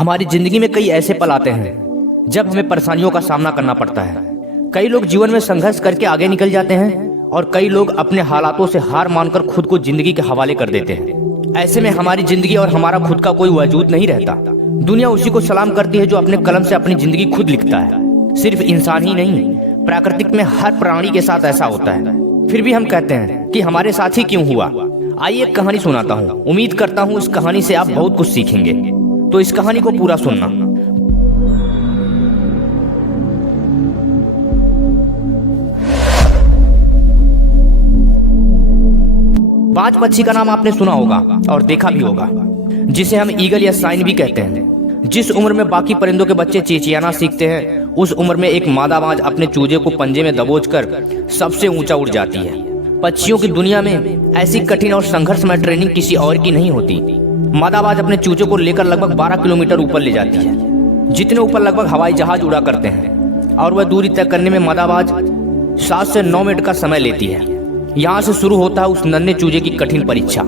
हमारी जिंदगी में कई ऐसे पल आते हैं जब हमें परेशानियों का सामना करना पड़ता है। कई लोग जीवन में संघर्ष करके आगे निकल जाते हैं और कई लोग अपने हालातों से हार मानकर खुद को जिंदगी के हवाले कर देते हैं। ऐसे में हमारी जिंदगी और हमारा खुद का कोई वजूद नहीं रहता। दुनिया उसी को सलाम करती है जो अपने कलम से अपनी जिंदगी खुद लिखता है। सिर्फ इंसान ही नहीं, प्राकृतिक में हर प्राणी के साथ ऐसा होता है। फिर भी हम कहते हैं कि हमारे साथ ही क्यों हुआ। आइए एक कहानी सुनाता हूँ। उम्मीद करता हूँ इस कहानी से आप बहुत कुछ सीखेंगे, तो इस कहानी को पूरा सुनना। बाज पक्षी का नाम आपने सुना होगा और देखा भी होगा, जिसे हम ईगल या साइन भी कहते हैं। जिस उम्र में बाकी परिंदों के बच्चे चेंचियाना सीखते हैं, उस उम्र में एक मादा बाज अपने चूजे को पंजे में दबोचकर सबसे ऊंचा उड़ जाती है। पक्षियों की दुनिया में ऐसी कठिन और संघर्षमय ट्रेनिंग किसी और की नहीं होती। मादा बाज अपने चूजे को लेकर लगभग 12 किलोमीटर ऊपर ले जाती है, जितने ऊपर लगभग हवाई जहाज उड़ा करते हैं, और वह दूरी तय करने में मादा बाज 7 से 9 मिनट का समय लेती है। यहाँ से शुरू होता है उस नन्हे चूजे की कठिन परीक्षा।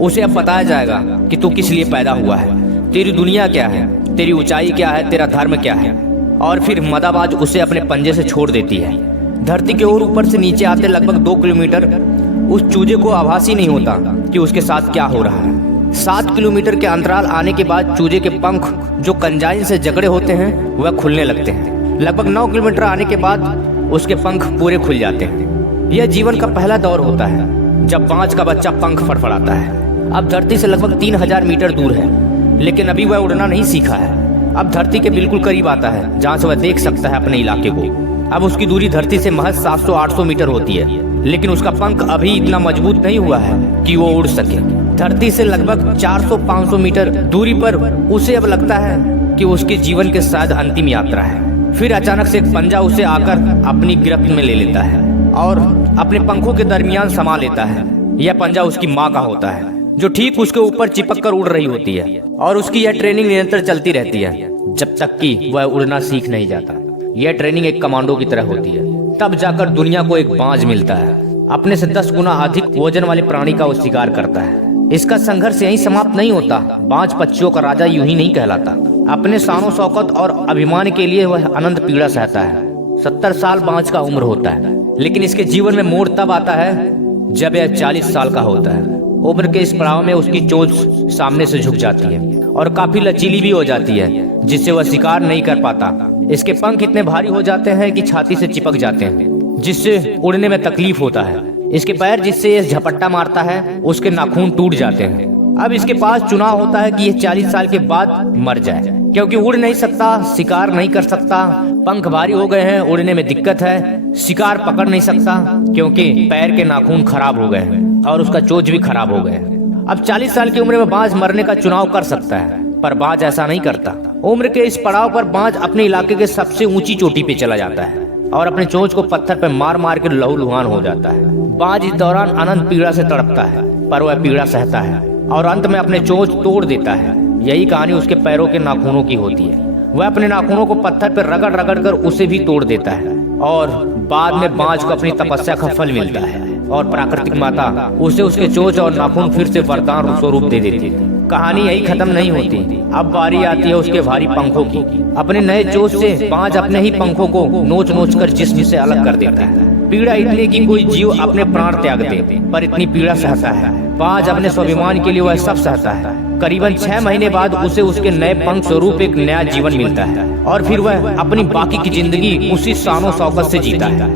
उसे अब बताया जाएगा कि तू किस लिए पैदा हुआ है, तेरी दुनिया क्या है, तेरी ऊंचाई क्या है, तेरा धर्म क्या है। और फिर मादाबाज उसे अपने पंजे से छोड़ देती है। धरती के और ऊपर से नीचे आते लगभग 2 किलोमीटर उस चूजे को आभास ही नहीं होता कि उसके साथ क्या हो रहा है। 7 किलोमीटर के अंतराल आने के बाद चूजे के पंख जो कंजाइन से जकड़े होते हैं वह खुलने लगते हैं। लगभग 9 किलोमीटर आने के बाद उसके पंख पूरे खुल जाते हैं। यह जीवन का पहला दौर होता है जब बाज का बच्चा पंख फड़फड़ाता है। अब धरती से लगभग 3000 मीटर दूर है, लेकिन अभी वह उड़ना नहीं सीखा है। अब धरती के बिल्कुल करीब आता है, जहाँ से वह देख सकता है अपने इलाके को। अब उसकी दूरी धरती से महज 700-800 मीटर होती है, लेकिन उसका पंख अभी इतना मजबूत नहीं हुआ है कि वो उड़ सके। धरती से लगभग 400-500 मीटर दूरी पर उसे अब लगता है कि उसके जीवन के शायद अंतिम यात्रा है। फिर अचानक से एक पंजा उसे आकर अपनी गिरफ्त में ले लेता है और अपने पंखों के दरमियान समा लेता है। यह पंजा उसकी माँ का होता है, जो ठीक उसके ऊपर चिपक कर उड़ रही होती है, और उसकी यह ट्रेनिंग निरंतर चलती रहती है जब तक कि वह उड़ना सीख नहीं जाता। यह ट्रेनिंग एक कमांडो की तरह होती है। तब जाकर दुनिया को एक बाज मिलता है। अपने से 10 गुना अधिक वजन वाले प्राणी का वो शिकार करता है। इसका संघर्ष यहीं समाप्त नहीं होता। बाज पक्षियों का राजा यूं ही नहीं कहलाता। अपने शानो शौकत और अभिमान के लिए वह अनंत पीड़ा सहता है। 70 साल बाज का उम्र होता है, लेकिन इसके जीवन में मोड़ तब आता है जब यह 40 साल का होता है। उम्र के इस पड़ाव में उसकी चोंच सामने से झुक जाती है और काफी लचीली भी हो जाती है, जिससे वह शिकार नहीं कर पाता। इसके पंख इतने भारी हो जाते हैं कि छाती से चिपक जाते हैं, जिससे उड़ने में तकलीफ होता है। इसके पैर जिससे यह झपट्टा मारता है, उसके नाखून टूट जाते हैं। अब इसके पास चुनाव होता है कि यह 40 साल के बाद मर जाए, क्योंकि उड़ नहीं सकता, शिकार नहीं कर सकता, पंख भारी हो गए हैं, उड़ने में दिक्कत है, शिकार पकड़ नहीं सकता क्योंकि पैर के नाखून खराब हो गए हैं और उसका चोंच भी खराब हो गए हैं। अब 40 साल की उम्र में बाज मरने का चुनाव कर सकता है, पर बाज ऐसा नहीं करता। उम्र के इस पड़ाव पर बाज अपने इलाके के सबसे ऊंची चोटी पे चला जाता है और अपने चोंच को पत्थर पे मार मार के लहूलुहान हो जाता है। बाज इस दौरान अनंत पीड़ा से तड़पता है, पर वह पीड़ा सहता है और अंत में अपने चोंच तोड़ देता है। यही कहानी उसके पैरों के नाखूनों की होती है। वह अपने नाखूनों को पत्थर पर रगड़ रगड़ कर उसे भी तोड़ देता है और बाद में बाज को अपनी तपस्या का फल मिलता है और प्राकृतिक माता उसे उसके चोंच और नाखून फिर से वरदान स्वरूप दे देती है। कहानी यही खत्म नहीं होती। अब बारी आती है उसके भारी पंखों की। अपने नए चोंच से बाज अपने ही पंखों को नोच नोच कर जिस्म से अलग कर देता है। पीड़ा इतनी कि कोई जीव अपने प्राण त्याग दे, पर इतनी पीड़ा सहता है। बाज अपने स्वाभिमान के लिए वह सब सहता है। करीबन 6 महीने बाद उसे उसके नए पंख स्वरूप एक नया जीवन मिलता है और फिर वह अपनी बाकी की जिंदगी उसी शानो शौकत से जीता है।